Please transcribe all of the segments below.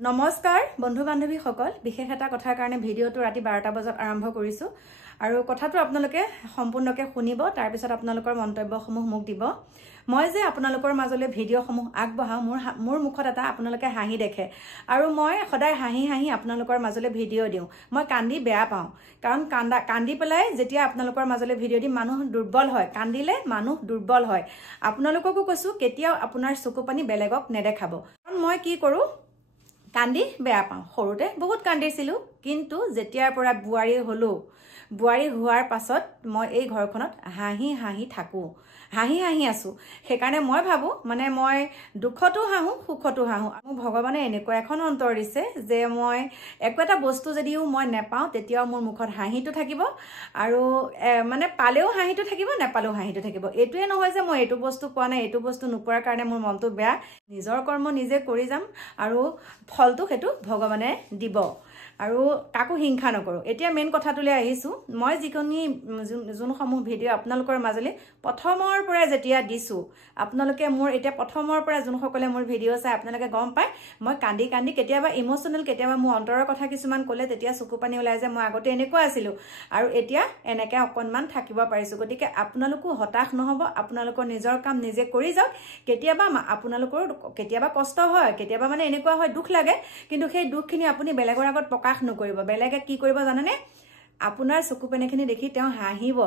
নমস্কাৰ বন্ধু বান্ধৱী সকল বিশেষ এটা কথাৰ কাৰণে ভিডিঅটো ৰাতি 12টা বজাত আৰম্ভ কৰিছো আৰু কথাটো আপোনালোকে সম্পূৰ্ণকৈ শুনিব তাৰ পিছত আপোনালোকৰ মন্তব্যসমূহ মোক দিব মই যে আপোনালোকৰ মাজলৈ ভিডিঅ'সমূহ আগবঢ়াও মোৰ মুখত এটা আপোনালোকে হাঁহি দেখে আৰু মই সদায় হাঁহি হাঁহি আপোনালোকৰ মাজলৈ ভিডিঅ' দিওঁ মই কান্দি বেয়া পাওঁ কাৰণ কান্দি পেলাই যেতিয়া আপোনালোকৰ মাজলৈ ভিডিঅ' দিম মানুহ দুৰ্বল হয় কান্দিলে মানুহ দুৰ্বল হয় আপোনালোককো কৈছো কেতিয়াও আপোনাৰ চকু পানী বেলেগক নেদেখাব কাৰণ মই কি কৰো কান্দি বেয়া পাওঁ সৰুতে বহুত কান্দিছিলো কিন্তু যেতিয়াৰ পৰা বুৱাৰী হোৱাৰ পাছত মই এই ঘৰখনত হাঁহি হাঁহি থাকো হাঁহি হাঁহি আছো সেইকাৰণে মই ভাবো মানে মই দুখতো হাঁহো সুখতো হাঁহো মোক ভগৱানে এনেকুৱা এখন অন্তৰ দিছে যে মই একোটা বস্তু যদিও মই নেপাওঁ তেতিয়াও মোৰ মুখত হাঁহিটো থাকিব আৰু মানে পালেও হাঁহিটো থাকিব নেপালেও হাঁহিটো থাকিব এইটোৱে নহয় যে মই এইটো বস্তু পোৱা নাই এইটো বস্তু নোপোৱাৰ কাৰণে মোৰ মনটো বেয়া নিজৰ কৰ্ম নিজে কৰি যাম আৰু ফলটো সেইটো ভগৱানে দিব আৰু কাকো হিংসা নকৰো এতিয়া মেইন কথাটোলৈ আহিছো মই যোনসমূহ ভিডিঅ' আপোনালোকৰ মাজলৈ প্ৰথমৰ পৰা যেতিয়া দিছো আপোনালোকে মোৰ এতিয়া প্ৰথমৰ পৰা যোনসকলে মোৰ ভিডিঅ' চাই আপোনালোকে গম পায় মই কান্দি কান্দি কেতিয়াবা ইমোচনেল কেতিয়াবা মোৰ অন্তৰৰ কথা কিছুমান ক'লে তেতিয়া চকু পানী ওলাই যায় মই আগতে এনেকুৱা আছিলো আৰু এতিয়া এনেকৈ অকণমান থাকিব পাৰিছো গতিকে আপোনালোকো হতাশ নহব আপোনালোকৰ নিজৰ কাম নিজে কৰি যাওক কেতিয়াবা আপোনালোকৰ কেতিয়াবা কষ্ট হয় কেতিয়াবা মানে এনেকুৱা হয় দুখ লাগে কিন্তু সেই দুখখিনি আপুনি বেলেগৰ আগত প্ৰকাশ নকৰিব বেলেগে কি কৰিব জানেনে আপোনাৰ চকু পানীখিনি দেখি তেওঁ হাঁহিব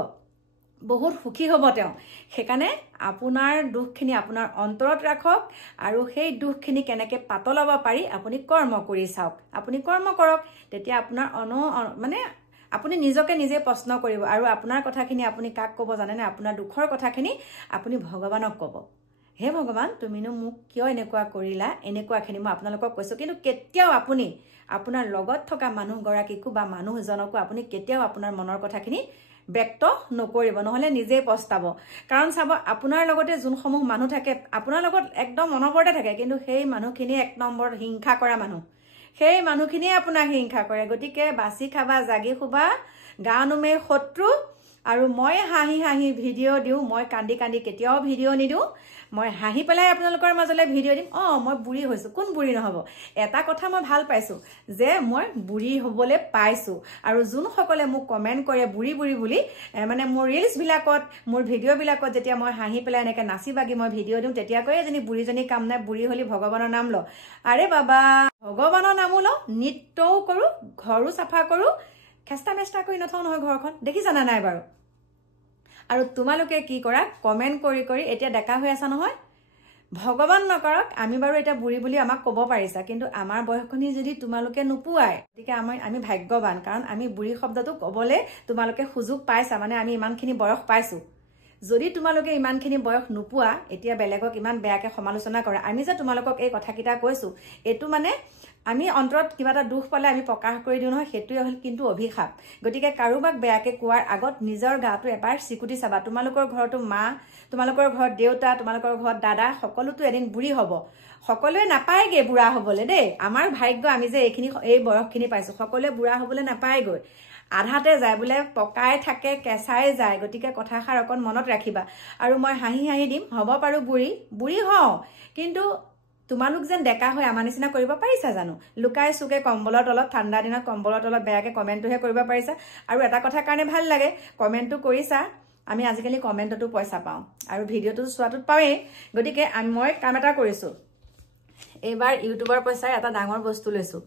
বহুত সুখী হ'ব তেওঁ সেইকাৰণে আপোনাৰ দুখখিনি আপোনাৰ অন্তৰত ৰাখক আৰু সেই দুখখিনি কেনেকৈ পাতলাব পাৰি আপুনি কৰ্ম কৰি চাওক আপুনি কৰ্ম কৰক তেতিয়া আপোনাৰ মানে আপুনি নিজকে নিজে প্ৰশ্ন কৰিব আৰু আপোনাৰ কথাখিনি আপুনি কাক ক'ব জানেনে আপোনাৰ দুখৰ কথাখিনি আপুনি ভগৱানক ক'ব হে ভগৱান তুমিনো মোক কিয় এনেকুৱা কৰিলা এনেকুৱাখিনি মই আপোনালোকক কৈছো কিন্তু কেতিয়াও আপুনি আপোনাৰ লগত থকা মানুহগৰাকীকো বা মানুহজনকো আপুনি কেতিয়াও আপোনাৰ মনৰ কথাখিনি ব্যক্ত নকৰিব নহলে নিজে পস্তাব কাৰণ চাব আপোনাৰ লগতে যোনসমূহ মানুহ থাকে আপোনাৰ লগত একদম অনবৰতে থাকে কিন্তু সেই মানুহখিনি এক নম্বৰত হিংসা কৰা মানুহ সেই মানুহখিনিয়ে আপোনাক হিংসা কৰে গতিকে বাছি খাবা জাগি শুবা গা নুমে শত্ৰু আৰু মই হাঁহি হাঁহি ভিডিঅ' দিওঁ মই কান্দি কান্দি কেতিয়াও ভিডিঅ' নিদিওঁ মই হাঁহি পেলাই আপোনালোকৰ মাজলৈ ভিডিঅ' দিম মই বুঢ়ী হৈছো কোন বুঢ়ী নহব এটা কথা মই ভাল পাইছো যে মই বুঢ়ী হ'বলৈ পাইছো আৰু যোনসকলে মোক কমেণ্ট কৰে বুঢ়ী বুঢ়ী বুলি মানে মোৰ ৰিলছ বিলাকত মোৰ ভিডিঅ' বিলাকত যেতিয়া মই হাঁহি পেলাই এনেকৈ নাচি বাগি মই ভিডিঅ' দিওঁ তেতিয়া কয় এজনী বুঢ়ীজনী কাম নাই বুঢ়ী হ'লি ভগৱানৰ নাম ল আৰে বাবা ভগৱানৰ নামো ল নৃত্যও কৰো ঘৰো চাফা কৰো খেষ্টা মেষ্টা কৰি নথওঁ নহয় ঘৰখন দেখিছানে নাই বাৰু আৰু তোমালোকে কি কৰা কমেন্ট কৰি কৰি এতিয়া ডেকা হৈ আছা নহয় ভগৱান নকৰক আমি বাৰু এটা বুঢ়ী বুলি আমাক ক'ব পাৰিছা কিন্তু আমাৰ বয়সখিনি যদি তোমালোকে নোপোৱাই গতিকে আমি ভাগ্যৱান কাৰণ আমি বুঢ়ী শব্দটো ক'বলৈ তোমালোকে সুযোগ পাইছা মানে আমি ইমানখিনি বয়স পাইছো যদি তোমালোকে ইমানখিনি বয়স নোপোৱা এতিয়া বেলেগক ইমান বেয়াকৈ সমালোচনা কৰা আমি যে তোমালোকক এই কথাকেইটা কৈছো এইটো মানে আমি অন্তৰত কিবা এটা দুখ পালে আমি প্ৰকাশ কৰি দিওঁ নহয় সেইটোৱে হ'ল কিন্তু অভিশাপ গতিকে কাৰোবাক বেয়াকৈ কোৱাৰ আগত নিজৰ গাটো এবাৰ চিকুটি চাবা তোমালোকৰ ঘৰতো মা তোমালোকৰ ঘৰত দেউতা তোমালোকৰ ঘৰত দাদা সকলোতো এদিন বুঢ়ী হ'ব সকলোৱে নাপায়গে বুঢ়া হ'বলৈ দেই আমাৰ ভাগ্য আমি যে এই বয়সখিনি পাইছো সকলোৱে বুঢ়া হ'বলৈ নাপায়গৈ আধাতে যায় বোলে পকাই থাকে কেঁচাই যায় গতিকে কথাষাৰ অকণ মনত ৰাখিবা আৰু মই হাঁহি হাঁহি দিম হ'ব পাৰো বুঢ়ী হওঁ কিন্তু তোমালোক যেন ডেকা হৈ আমাৰ নিচিনা কৰিব পাৰিছা জানো লুকাই চুকে কম্বলৰ তলত ঠাণ্ডা দিনত কম্বলৰ তলত বেয়াকৈ কমেণ্টটোহে কৰিব পাৰিছা আৰু এটা কথাৰ কাৰণে ভাল লাগে কমেণ্টটো কৰিছা আমি আজিকালি কমেণ্টতো পইচা পাওঁ আৰু ভিডিঅ'টো চোৱাটোত পাওঁৱেই গতিকে মই কাম এটা কৰিছো এইবাৰ ইউটিউবৰ পইচাৰ এটা ডাঙৰ বস্তু লৈছো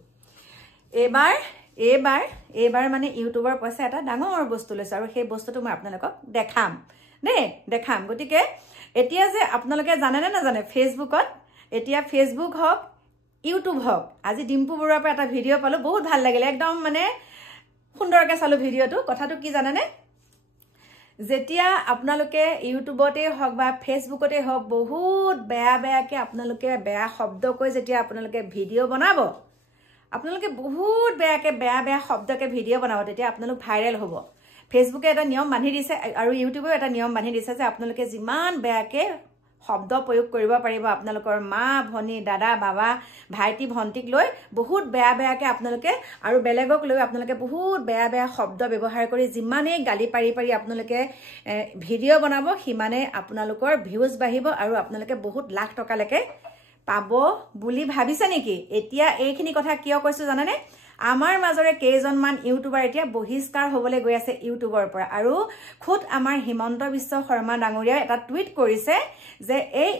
এইবাৰ মানে ইউটিউবৰ পইচা এটা ডাঙৰ বস্তু লৈছো আৰু সেই বস্তুটো মই আপোনালোকক দেখাম গতিকে এতিয়া যে আপোনালোকে জানে নে নাজানে ফেচবুকত এতিয়া ফেচবুক হওক ইউটিউব হওক আজি ডিম্পু বৰুৱাৰ পৰা এটা ভিডিঅ' পালো বহুত ভাল লাগিলে একদম মানে সুন্দৰকৈ চালো ভিডিঅ'টো কথাটো কি জানেনে যেতিয়া আপোনালোকে ইউটিউবতে হওক বা ফেচবুকতে হওক বহুত বেয়াকৈ আপোনালোকে বেয়া শব্দ কৈ যেতিয়া আপোনালোকে ভিডিঅ' বনাব আপোনালোকে বহুত বেয়াকৈ বেয়া শব্দকৈ ভিডিঅ' বনাব তেতিয়া আপোনালোক ভাইৰেল হ'ব ফেচবুকে এটা নিয়ম বান্ধি দিছে আৰু ইউটিউবেও এটা নিয়ম বান্ধি দিছে যে আপোনালোকে যিমান বেয়াকৈ শব্দ প্ৰয়োগ কৰিব পাৰিব আপোনালোকৰ মা ভনী দাদা বাবা ভাইটি ভণ্টিক লৈ বহুত বেয়াকৈ আপোনালোকে আৰু বেলেগক লৈ আপোনালোকে বহুত বেয়া শব্দ ব্যৱহাৰ কৰি যিমানেই গালি পাৰি আপোনালোকে ভিডিঅ' বনাব সিমানে আপোনালোকৰ ভিউজ বাঢ়িব আৰু আপোনালোকে বহুত লাখ টকালৈকে পাব বুলি ভাবিছে নেকি এতিয়া এইখিনি কথা কিয় কৈছো জানানে আমাৰ মাজৰে কেইজনমান ইউটিউবাৰ এতিয়া বহিষ্কাৰ হ'বলৈ গৈ আছে ইউটিউবৰ পৰা আৰু খুদ আমাৰ হিমন্ত বিশ্ব শৰ্মা ডাঙৰীয়াই এটা টুইট কৰিছে যে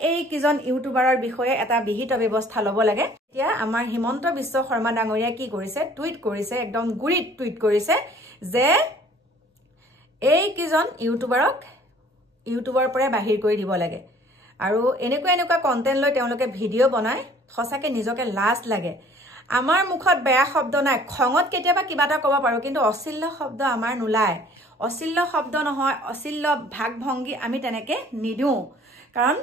এই কিজন ইউটিউবাৰৰ বিষয়ে এটা বিহিত ব্যৱস্থা ল'ব লাগে এতিয়া আমাৰ হিমন্ত বিশ্ব শৰ্মা ডাঙৰীয়াই কি কৰিছে টুইট কৰিছে একদম গুৰিত টুইট কৰিছে যে এই কিজন ইউটিউবাৰক ইউটিউবৰ পৰা বাহিৰ কৰি দিব লাগে আৰু এনেকুৱা কন্টেন্ট লৈ তেওঁলোকে ভিডিঅ' বনায় সঁচাকে নিজকে লাজ লাগে আমাৰ মুখত বেয়া শব্দ নাই খঙত কেতিয়াবা কিবা এটা ক'ব পাৰো কিন্তু অশ্লীল শব্দ আমাৰ নোলায় অশ্লীল শব্দ নহয় অশ্লীল ভাগ ভংগী আমি তেনেকে নিদিওঁ কাৰণ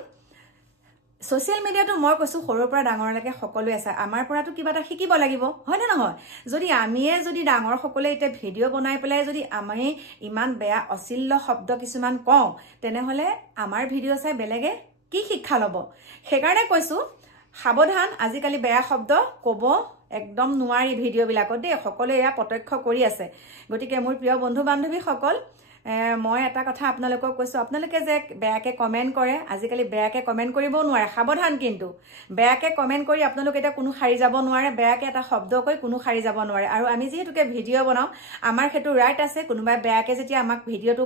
সোশ্যাল মিডিয়াটো মই কৈছো সৰুৰ পৰা ডাঙৰলৈকে সকলোৱে আছে আমাৰ পৰাটো কিবা এটা শিকিব লাগিব হয় না নহয় যদি আমিয়ে যদি ডাঙৰ সকলে এটা ভিডিঅ' বনাই পেলাই যদি আমি ইমান বেয়া অশ্লীল শব্দ কিছুমান কওঁ তেনেহলে আমাৰ ভিডিঅ' চাই বেলেগে কি শিক্ষা ল'ব সেইকাৰণে কৈছো সাৱধান আজিকালি বেয়া শব্দ ক'ব একদম নোৱাৰি ভিডিঅ' বিলাকত দেই সকলোৱে এয়া প্ৰত্যক্ষ কৰি আছে গতিকে মোৰ প্ৰিয় বন্ধু বান্ধৱী সকল মই এটা কথা আপোনালোকক কৈছো আপোনালোকে যে বেয়াকে কমেন্ট কৰে আজিকালি বেয়াকে কমেন্ট কৰিব নোৱাৰে সাৱধান কিন্তু বেয়াকে কমেন্ট কৰি আপোনালোকে এটা কোনো খাৰি যাব নোৱাৰে বেয়াকে এটা শব্দ কৈ কোনো খাৰি যাব নোৱাৰে আৰু আমি যেহেতুকে ভিডিঅ' বনাও আমাৰ হেতু ৰাইট আছে কোনোবাই বেয়াকে যেতিয়া আমাক ভিডিঅ'টো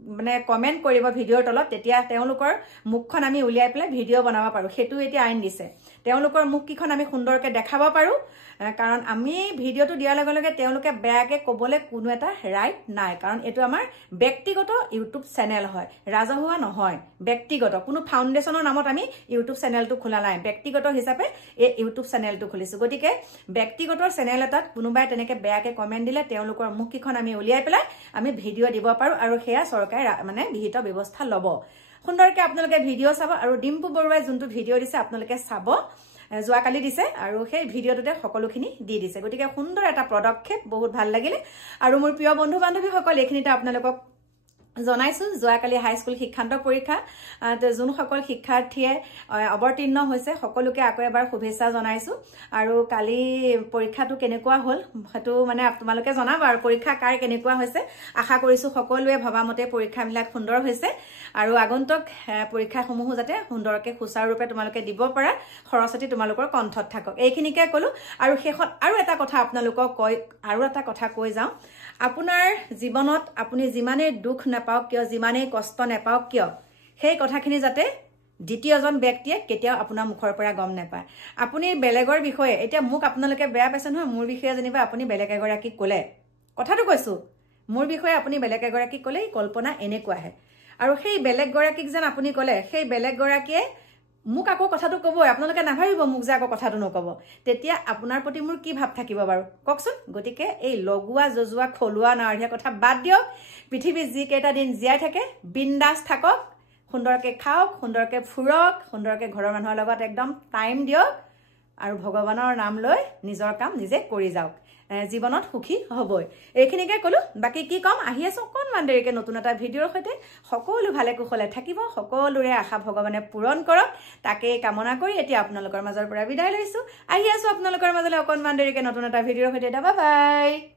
মানে কমেন্ট কৰিব ভিডিঅ'ৰ তলত তেতিয়া তেওঁলোকৰ মুখখন আমি উলিয়াই পেলাই ভিডিঅ' বনাব পাৰো হেতু এতিয়া আইন দিছে তেওঁলোকৰ মুখ কিখন আমি সুন্দৰকে দেখাব পাৰো কাৰণ আমি ভিডিঅ'টো দিয়াৰ লগে লগে তেওঁলোকে বেয়াকে ক'বলৈ কোনো এটা ৰাইট নাই কাৰণ এটো আমাৰ ব্যক্তিগত ইউটিউব চেনেল হয় ৰাজহুৱা নহয় ব্যক্তিগত কোনো ফাউণ্ডেশ্যনৰ নামত আমি ইউটিউব চেনেলটো খোলা নাই ব্যক্তিগত হিচাপে এই ইউটিউব চেনেলটো খুলিছো গতিকে ব্যক্তিগত চেনেল এটাত কোনোবাই তেনেকে বেয়াকে কমেন্ট দিলে তেওঁলোকৰ মুখ কিখন আমি উলিয়াই পেলাই আমি ভিডিঅ' দিব পাৰো আৰু হেয়া চৰকাৰে মানে বিহিত ব্যৱস্থা ল'ব সুন্দৰকে আপোনালোকে ভিডিঅ' চাব আৰু ডিম্পু বৰুৱাই যোনটো ভিডিঅ' দিছে আপোনালোকে চাব যোৱাকালি দিছে আৰু সেই ভিডিঅ'টোতে সকলোখিনি দি দিছে গতিকে সুন্দৰ এটা পদক্ষেপ বহুত ভাল লাগিলে আৰু মোৰ প্ৰিয় বন্ধু বান্ধৱীসকল এইখিনিতে আপোনালোকক জনাইছো যোৱাকালি হাইস্কুল শিক্ষান্ত পৰীক্ষা যোনসকল শিক্ষাৰ্থীয়ে অৱতীৰ্ণ হৈছে সকলোকে আকৌ এবাৰ শুভেচ্ছা জনাইছো আৰু কালি পৰীক্ষাটো কেনেকুৱা হ'ল হেতু মানে আপোনালোকে জনাব আৰু পৰীক্ষা কাৰ কেনেকুৱা হৈছে আশা কৰিছো সকলোৱে ভবামতে পৰীক্ষাবিলাক সুন্দৰ হৈছে আৰু আগন্তুক পৰীক্ষাসমূহ যাতে সুন্দৰকে সুচাৰুৰূপে তোমালোকে দিব পাৰা সৰস্বতী তোমালোকৰ কণ্ঠত থাকক এইখিনিকে কলো আৰু শেষত আৰু এটা কথা আপোনালোকক কৈ যাওঁ আপোনাৰ জীৱনত আপুনি যিমানে দুখ নাপাওক কিয় যিমানে কষ্ট নাপাওক কিয় সেই কথাখিনি যাতে দ্বিতীয়জন ব্যক্তিয়ে কেতিয়াও আপোনাৰ মুখৰ পৰা গম নাপায় আপুনি বেলেগৰ বিষয়ে এতিয়া মোক আপোনালোকে বেয়া পাইছে নহয় মোৰ বিষয়ে জানিবা আপুনি বেলেগ এগৰাকীক ক'লে কথাটো কৈছো মোৰ বিষয়ে আপুনি বেলেগ এগৰাকীক ক'লে কল্পনা এনেকুৱাহে আৰু সেই বেলেগ গৰাকীক যেন আপুনি ক'লে সেই বেলেগ গৰাকীয়ে মোক আকৌ কথাটো ক'বই আপোনালোকে নাভাবিব মোক যে আকৌ কথাটো নক'ব তেতিয়া আপোনাৰ প্ৰতি মোৰ কি ভাব থাকিব বাৰু কওকচোন গতিকে এই লগোৱা জজোৱা খলুৱা নাৰধীয়া কথা বাদ দিয়ক পৃথিৱীত যি কেইটা দিন জীয়াই থাকে বিন্দাস থাকক সুন্দৰকে খাওক সুন্দৰকে ফুৰক সুন্দৰকে ঘৰৰ মানুহৰ লগত একদম টাইম দিয়ক আৰু ভগৱানৰ নাম লৈ নিজৰ কাম নিজে কৰি যাওক জীৱনত সুখী হ'বই এইখিনিকে ক'লো বাকি কি কম আহি আছো অকণমান দেৰিকে নতুন এটা ভিডিঅ'ৰ সৈতে সকলো ভালে কুশলে থাকিব সকলোৰে আশা ভগৱানে পূৰণ কৰক তাকে কামনা কৰি এতিয়া আপোনালোকৰ মাজৰ পৰা বিদায় লৈছো আহি আছো আপোনালোকৰ মাজলৈ অকণমান দেৰিকে নতুন এটা ভিডিঅ'ৰ সৈতে বাই বাই